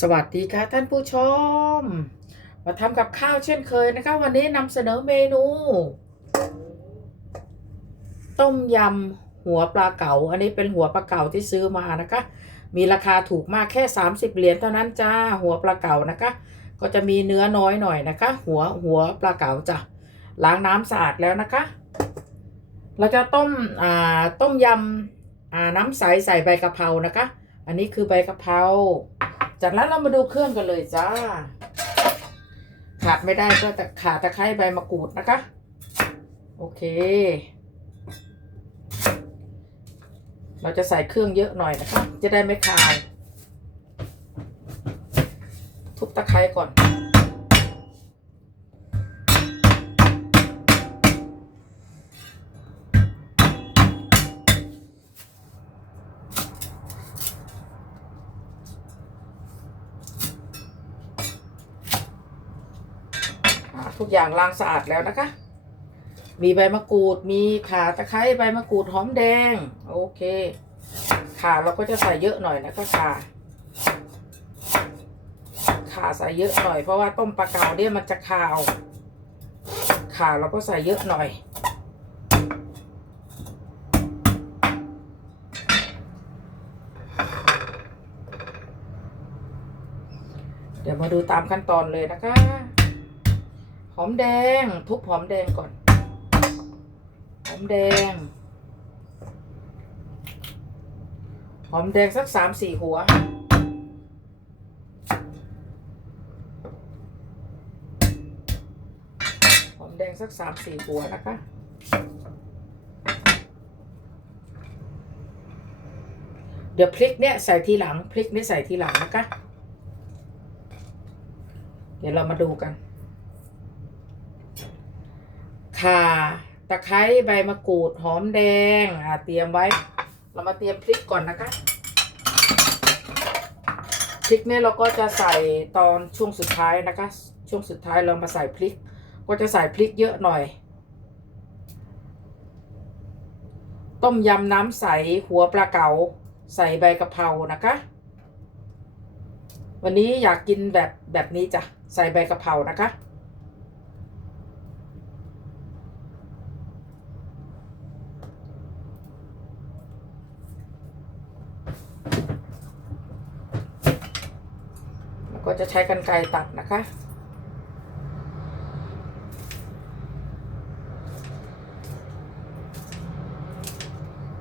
สวัสดีค่ะท่านผู้ชม มาทำกับข้าวเช่นเคยนะคะ วันนี้นำเสนอเมนู ต้มยำหัวปลาเก๋าอันนี้เป็นหัวปลาเก๋าที่ซื้อมานะคะ มีราคาถูกมากแค่ 30 เหรียญเท่านั้นจ้าหัวปลาเก๋านะคะ ก็จะมีเนื้อน้อยหน่อยนะคะ หัวหัวปลาเก๋าจ้ะล้างน้ำสะอาดแล้วนะคะ เราจะต้มอ่าต้มยำอ่าน้ำใสใส่ใบกะเพรานะคะ อันนี้คือใบกะเพรา จากนั้นเรามาดูเครื่องกันเลยจ้า ขาดไม่ได้ก็แต่ขาตะไคร้ใบมะกรูดนะคะ โอเค เราจะใส่เครื่องเยอะหน่อยนะคะ จะได้ไม่คาย ทุบตะไคร้ก่อน ทุกอย่างล้างสะอาดแล้วนะคะ มีใบมะกรูด มีข่าตะไคร้ใบมะกรูดหอมแดง โอเคข่าเราก็จะใส่เยอะหน่อยนะคะข่าข่าใส่เยอะหน่อยเพราะว่าต้มปลาเก๋าเนี่ยมันจะคาวข่าเราก็ใส่เยอะหน่อย เดี๋ยวมาดูตามขั้นตอนเลยนะคะ หอมแดง ทุบหอมแดงก่อน หอมแดง หอมแดงสักสามสี่หัว หอมแดงสักสามสี่หัวนะคะเดี๋ยวพริกเนี่ยใส่ทีหลังพริกนี่ใส่ทีหลังนะคะ เดี๋ยวเรามาดูกัน ข่าตะไคร้ใบมะกรูดหอมแดงอ่าเตรียมไว้ เรามาเตรียมพริกก่อนนะคะพริกเนี่ยเราก็จะใส่ตอนช่วงสุดท้ายนะคะ ช่วงสุดท้ายเรามาใส่พริก ก็จะใส่พริกเยอะหน่อย ต้มยำน้ำใสหัวปลาเก๋าใส่ใบกะเพรานะคะ วันนี้อยากกินแบบแบบนี้จ้ะใส่ใบกะเพรานะคะ ก็จะใช้กันไกรตัดนะคะ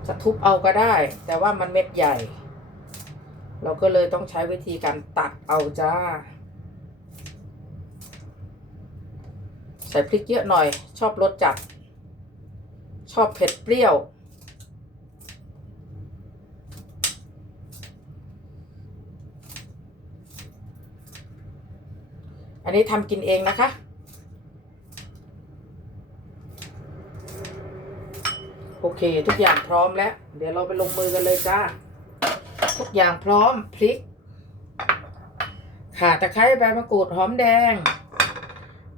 จะทุบเอาก็ได้ แต่ว่ามันเม็ดใหญ่ เราก็เลยต้องใช้วิธีการตัดเอาจ้า ใส่พริกเยอะหน่อย ชอบรสจัด ชอบเผ็ดเปรี้ยว นนี้ทำกินเองนะคะ โอเค ทุกอย่างพร้อมแล้ว เดี๋ยวเราไปลงมือกันเลยจ้า ทุกอย่างพร้อมพริก ข่าตะไคร้ใบมะกรูดหอมแดง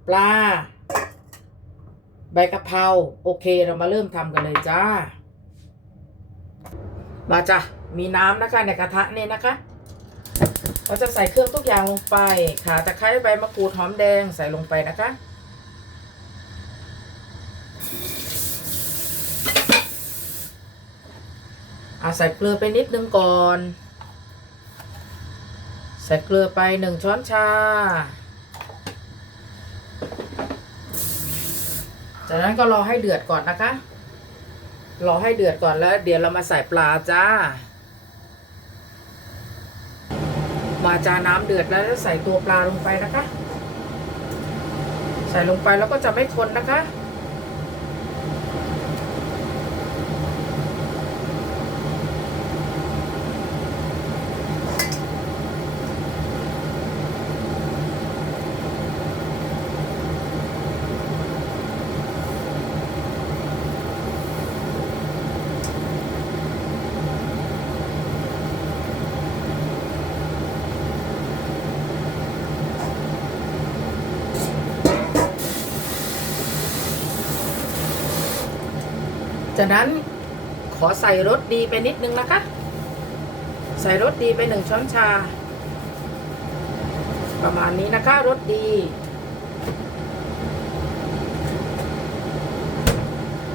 ปลา ใบกะเพราโอเคเรามาเริ่มทำกันเลยจ้า มาจ้ะมีน้ำนะคะในกระทะนี่นะคะ เราจะใส่เครื่องทุกอย่างลงไปข่าตะไคร้ใบมะกรูดหอมแดงใส่ลงไปนะคะอาใส่เกลือไปนิดนึงก่อน ใส่เกลือไปหนึ่งช้อนชา จากนั้นก็รอให้เดือดก่อนนะคะ รอให้เดือดก่อนแล้ว เดี๋ยวเรามาใส่ปลาจ้า มาจาน้ำเดือดแล้วใส่ตัวปลาลงไปนะคะ ใส่ลงไปแล้วก็จะไม่คนนะคะ จากนั้นขอใส่รสดีไปนิดนึงนะคะ ใส่รสดีไปหนึ่งช้อนชา ประมาณนี้นะคะรสดี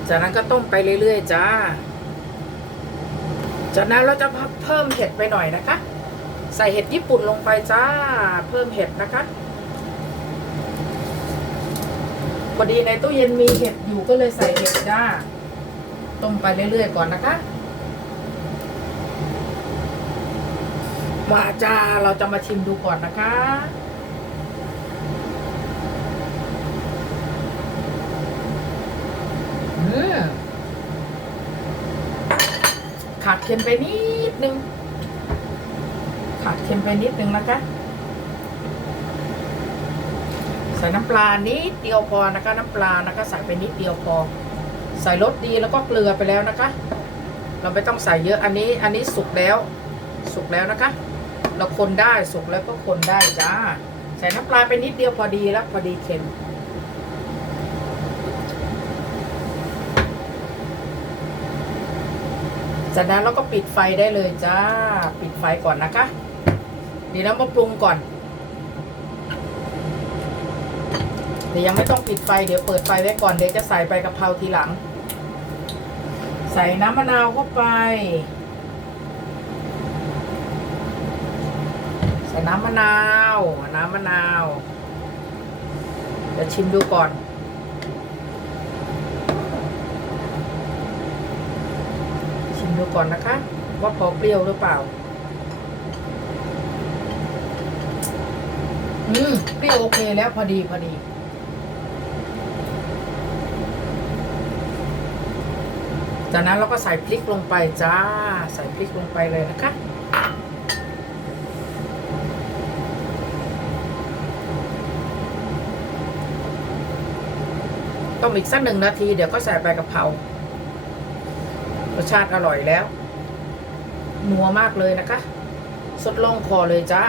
จากนั้นก็ต้มไปเรื่อยๆจ้า จากนั้นเราจะเพิ่มเห็ดไปหน่อยนะคะ ใส่เห็ดญี่ปุ่นลงไปจ้า เพิ่มเห็ดนะคะพอดีในตู้เย็นมีเห็ดอยู่ก็เลยใส่เห็ดจ้า ต้มไปเรื่อยๆก่อนนะคะมาจ้าเราจะมาชิมดูก่อนนะคะ ขาดเค็มไปนิดนึง ขาดเค็มไปนิดนึงนะคะ ใส่น้ำปลานิดเดียวพอนะคะ น้ำปลานะคะใส่ไปนิดเดียวพอ ใส่รสดีแล้วก็เกลือไปแล้วนะคะ เราไม่ต้องใส่เยอะอันนี้อันนี้สุกแล้ว สุกแล้วนะคะ เราคนได้สุกแล้วก็คนได้จ้า ใส่น้ำปลาไปนิดเดียวพอดีแล้วพอดีเค็มจากนั้นเราก็ปิดไฟได้เลยจ้า ปิดไฟก่อนนะคะเดี๋ยวเรามาปรุงก่อนเดี๋ยวยังไม่ต้องปิดไฟเดี๋ยวเปิดไฟไว้ก่อนเดี๋ยวจะใส่ใบกะเพราทีหลัง ใส่น้ำมะนาวเข้าไป ใส่น้ำมะนาว น้ำมะนาวเดี๋ยวชิมดูก่อนชิมดูก่อนนะคะ ว่าพอเปรี้ยวหรือเปล่า อืมเปรี้ยวโอเคแล้วพอดีพอดี จากนั้นเราก็ใส่พริกลงไปจ้า ใส่พริกลงไปเลยนะคะ ต้มอีกสักหนึ่งนาที เดี๋ยวก็ใส่ใบกะเพรารสชาติอร่อยแล้วนัวมากเลยนะคะ สดลงคอเลยจ้า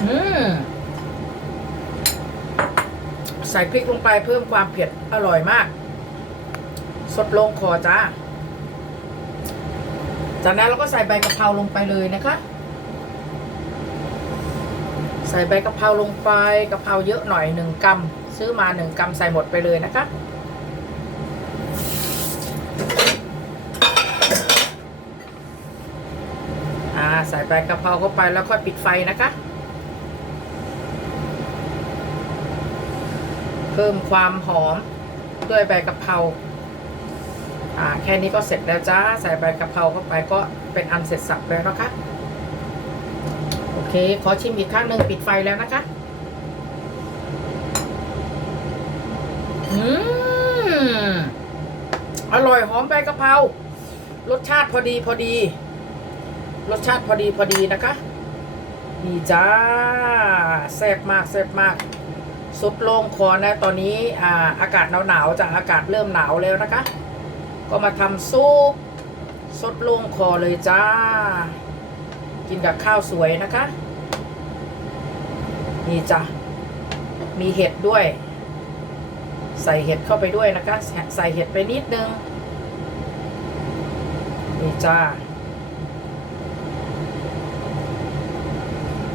อืมใส่พริกลงไปเพิ่มความเผ็ดอร่อยมาก สดลงคอจ้า จากนั้นเราก็ใส่ใบกะเพราลงไปเลยนะคะ ใส่ใบกะเพราลงไปกะเพราเยอะหน่อยหนึ่งกำซื้อมาหนึ่งกำใส่หมดไปเลยนะคะอ่าใส่ใบกะเพราเข้าไปแล้วค่อยปิดไฟนะคะ เพิ่มความหอมด้วยใบกะเพรา แค่นี้ก็เสร็จแล้วจ้า ใส่ใบกะเพราเข้าไปก็เป็นอันเสร็จสับแล้วนะคะ โอเค ขอชิมอีกครั้งหนึ่งปิดไฟแล้วนะคะ อืม อร่อยหอมใบกะเพรารสชาติพอดีพอดี รสชาติพอดีพอดีนะคะดีจ้าแซ่บมากแซ่บมากสุดโล่งคอนะตอนนี้อ่าอากาศหนาวๆจากอากาศเริ่มหนาวแล้วนะคะ ก็มาทำซุปสดล่งคอเลยจ้า กินกับข้าวสวยนะคะ นี่จ้ะ มีเห็ดด้วย ใส่เห็ดเข้าไปด้วยนะคะ ใส่เห็ดไปนิดนึง นี่จ้า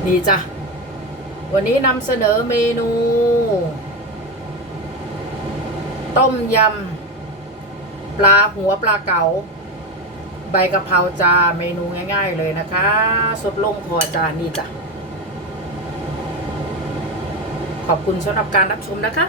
นี่จ้ะ วันนี้นำเสนอเมนู ต้มยำ ปลาหัวปลาเก๋าใบกะเพราจาเมนูง่าย ๆ เลยนะคะสดลงคอจานนี่จ้ะขอบคุณสำหรับการรับชมนะคะ